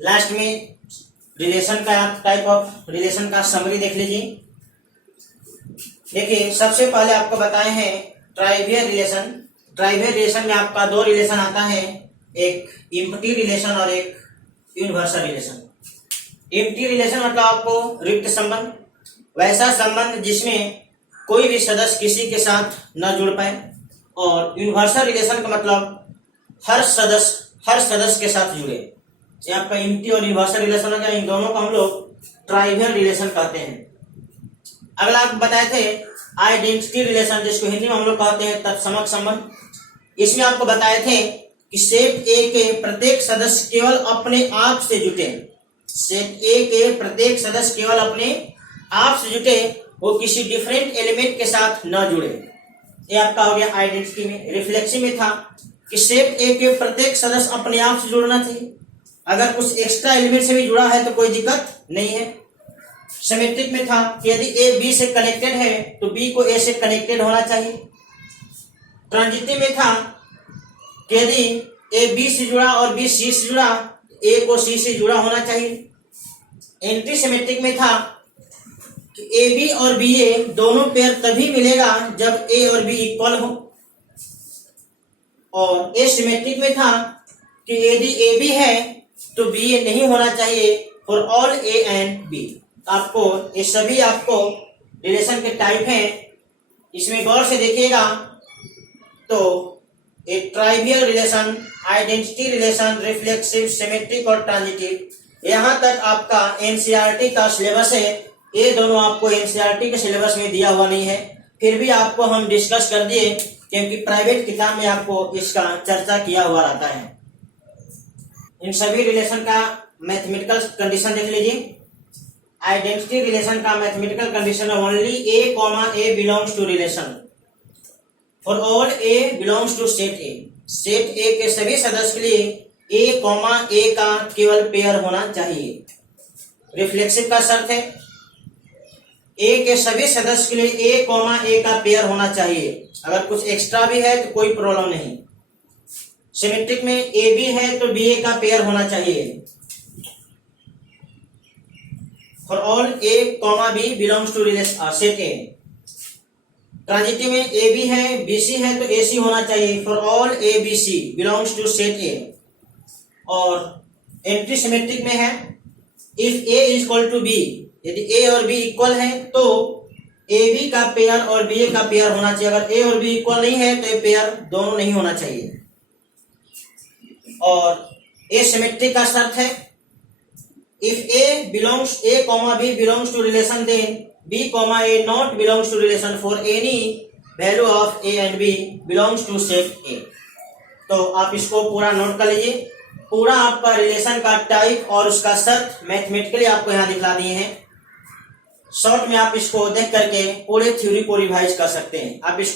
Last में relation का type of relation का समरी देख लीजिए। देखिए, सबसे पहले आपको बताए हैं ट्राइवियल रिलेशन। ट्राइवियल रिलेशन में आपका दो रिलेशन आता है, एक एम्प्टी रिलेशन और एक यूनिवर्सल रिलेशन। एम्प्टी रिलेशन मतलब आपको रिक्त संबंध, वैसा संबंध जिसमें कोई भी सदस्य किसी के साथ न जुड़ पाए। और यूनिवर्सल रिलेशन का मतलब हर सदस्य के साथ जुड़े। ये आपका एम्प्टी और यूनिवर्सल रिलेशन हो गया। इन दोनों को हम लोग ट्राइवियल रिलेशन कहते हैं। अगला आप बताए थे आइडेंटिटी रिलेशन, जिसको हिंदी में हम लोग कहते हैं तत्समक संबंध। इसमें आपको बताए थे कि सेट ए के प्रत्येक सदस्य केवल अपने आप से जुटे। सेट ए के प्रत्येक सदस्य केवल अपने आप से जुटे, वो किसी डिफरेंट एलिमेंट के साथ न जुड़े। ये आपका हो गया आइडेंटिटी में। रिफ्लेक्सिव में था कि सेट ए के प्रत्येक सदस्य अपने आप से जुड़ना चाहिए, अगर कुछ एक्स्ट्रा एलिमेंट से भी जुड़ा है तो कोई दिक्कत नहीं है। सिमेट्रिक में था कि यदि ए बी से कनेक्टेड है तो बी को ए से कनेक्टेड होना चाहिए। ट्रांजिटिव में था कि यदि ए बी से जुड़ा और बी सी से जुड़ा, ए को सी से जुड़ा होना चाहिए। एंटी सिमेट्रिक में था कि ए बी और बी ए दोनों पेयर तभी मिलेगा जब ए और बी इक्वल हो। और एसिमेट्रिक में था कि यदि ए बी है तो बी ए नहीं होना चाहिए for all a and b. आपको ये सभी आपको रिलेशन के टाइप हैं, इसमें गौर से देखिएगा। तो एक trivial relation, identity relation, reflexive, symmetric और ट्रांजिटिव, यहाँ तक आपका एनसीईआरटी का सिलेबस है। ये दोनों आपको एनसीईआरटी के सिलेबस में दिया हुआ नहीं है, फिर भी आपको हम डिस्कस कर दिए क्योंकि प्राइवेट किताब में आपको इसका चर्चा किया हुआ रहता है। इन सभी रिलेशन का मैथमेटिकल कंडीशन देख लीजिए। आइडेंटिटी रिलेशन का मैथमेटिकल कंडीशन है only a comma a belongs to relation for all a belongs to set a. Set a के सभी सदस्य के लिए ए कॉमा ए का केवल पेयर होना चाहिए। रिफ्लेक्सिव का शर्त है ए के सभी सदस्य के लिए ए कॉमा ए का पेयर होना चाहिए, अगर कुछ एक्स्ट्रा भी है तो कोई प्रॉब्लम नहीं। सिमेट्रिक में ए बी है तो बी ए का पेयर होना चाहिए for all a comma b belongs to set a. Transitive में ए बी है, बी सी है तो ए सी होना चाहिए for all a b c belongs to set a. और एंटी सिमेट्रिक में है if a is equal to b, यदि ए और बी इक्वल है तो ए बी का पेयर और बी ए का पेयर होना चाहिए। अगर ए और बी इक्वल नहीं है तो ये पेयर दोनों नहीं होना चाहिए। और एसिमेट्रिक का शर्त है if a comma b belongs to relation then b comma a not belongs to relation for any value of a and b belongs to set a. तो आप इसको पूरा नोट कर लीजिए। पूरा आपका रिलेशन का टाइप और उसका शर्त मैथमेटिकली आपको यहाँ दिखला दिए हैं। शॉर्ट में आप इसको देख करके पूरे थ्योरी को रिवाइज कर सकते हैं। आप इसको